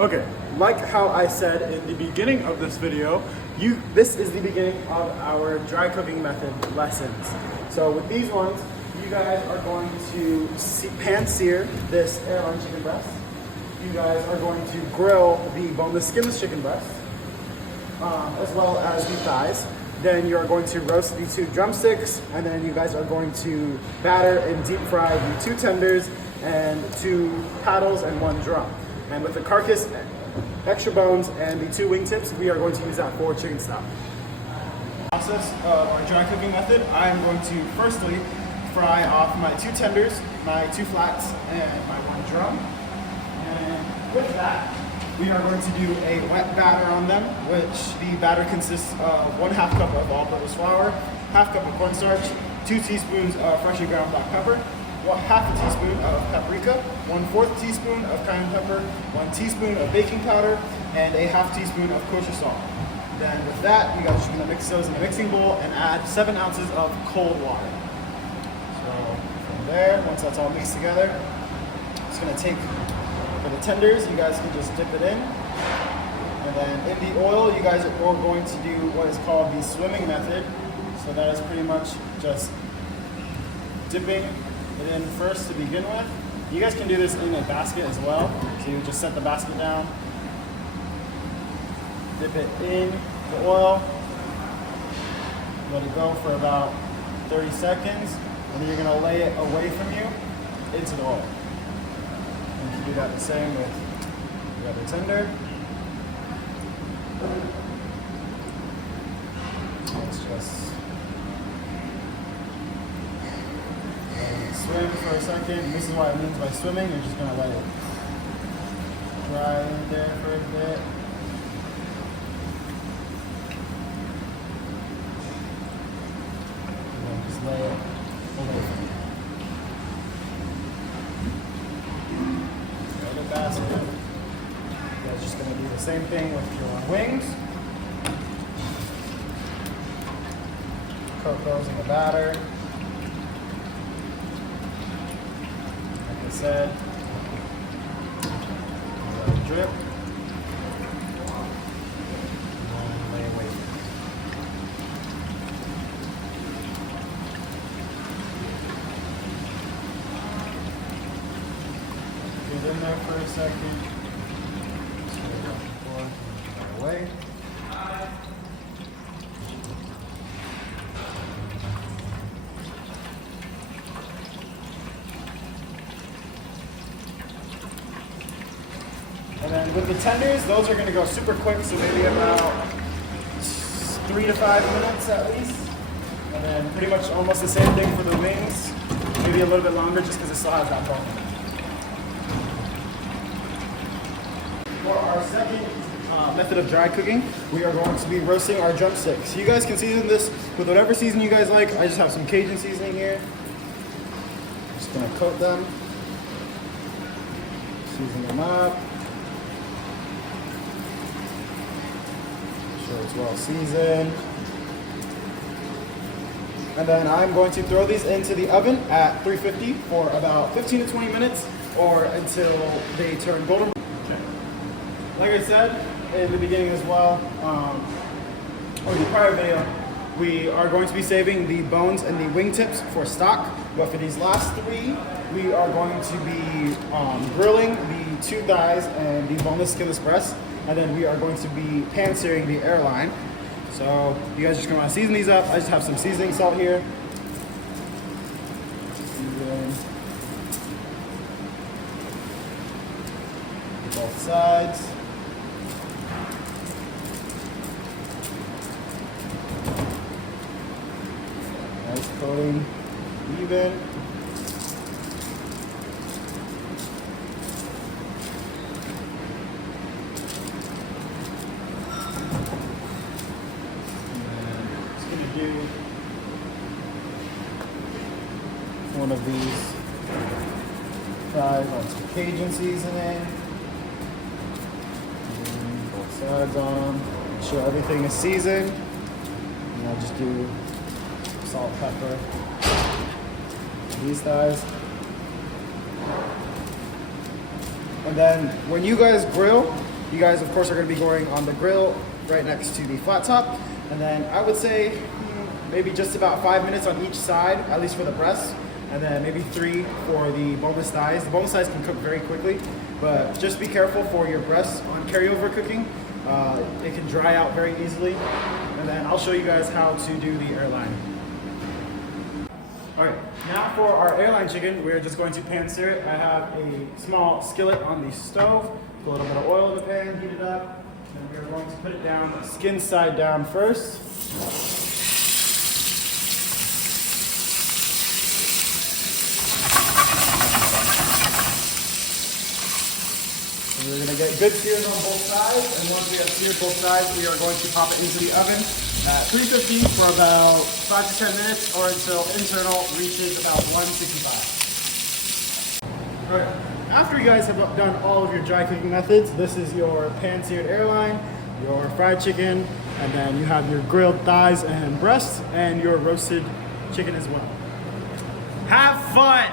Okay, like how I said in the beginning of this video, this is the beginning of our dry cooking method lessons. So with these ones, you guys are going to pan sear this airline chicken breast. You guys are going to grill the boneless, skinless chicken breast, as well as the thighs. Then you're going to roast the 2 drumsticks, and then you guys are going to batter and deep fry the 2 tenders and 2 paddles and 1 drum. And with the carcass, extra bones, and the 2 wingtips, we are going to use that for chicken stock. Process of our dry cooking method, I'm going to firstly fry off my 2 tenders, my 2 flats, and my 1 drum. And with that, we are going to do a wet batter on them, which the batter consists of 1/2 cup of all-purpose flour, 1/2 cup of cornstarch, 2 teaspoons of freshly ground black pepper, 1/2 teaspoon of paprika, 1/4 teaspoon of cayenne pepper, 1 teaspoon of baking powder, and a 1/2 teaspoon of kosher salt. Then with that, you guys are just going to mix those in a mixing bowl and add 7 ounces of cold water. So from there, once that's all mixed together, it's going to take, for the tenders, you guys can just dip it in. And then in the oil, you guys are going to do what is called the swimming method. So that is pretty much just dipping it in first to begin with. You guys can do this in a basket as well. So you just set the basket down, dip it in the oil, let it go for about 30 seconds, and then you're gonna lay it away from you into the oil. And you can do that the same with the other tender. Let's just swim for a second. This is what it means by swimming. You're just gonna let it dry in there for a bit. And then just lay it away from you. Throw the basket. You guys just gonna do the same thing with your wings. Coat those in the batter. Said, drip, and lay away. Get in there for a second. Just back and forth, and lay away. And then with the tenders, those are going to go super quick, so maybe about 3 to 5 minutes at least. And then pretty much almost the same thing for the wings, maybe a little bit longer just because it still has that bone. For our second method of dry cooking, we are going to be roasting our drumsticks. You guys can season this with whatever seasoning you guys like. I just have some Cajun seasoning here. Just going to coat them, season them up. It's well seasoned. And then I'm going to throw these into the oven at 350 for about 15 to 20 minutes or until they turn golden. Okay. Like I said in the beginning as well, or the prior video, we are going to be saving the bones and the wingtips for stock. But for these last 3, we are going to be grilling the 2 thighs and the boneless, skinless breast. And then we are going to be pan searing the airline. So you guys just gonna want to season these up. I just have some seasoning salt here. Season both sides. Nice coating, even. Do one of these thighs on some Cajun seasoning. Both sides on them. Make sure everything is seasoned. And I'll just do salt, pepper, these thighs. And then when you guys grill, You guys, of course, are going to be going on the grill right next to the flat top. And then I would say maybe just about 5 minutes on each side, at least for the breasts. And then maybe 3 for the boneless thighs. The boneless thighs can cook very quickly, but just be careful for your breasts on carryover cooking. It can dry out very easily. And then I'll show you guys how to do the airline. All right, now for our airline chicken, we're just going to pan sear it. I have a small skillet on the stove, put a little bit of oil in the pan, heat it up, and we're going to put it down, skin side down first. And we're gonna get good sears on both sides, and once we have seared both sides, we are going to pop it into the oven at 350 for about 5 to 10 minutes, or until internal reaches about 165. All right, after you guys have done all of your dry cooking methods, this is your pan seared airline, your fried chicken, and then you have your grilled thighs and breasts, and your roasted chicken as well. Have fun!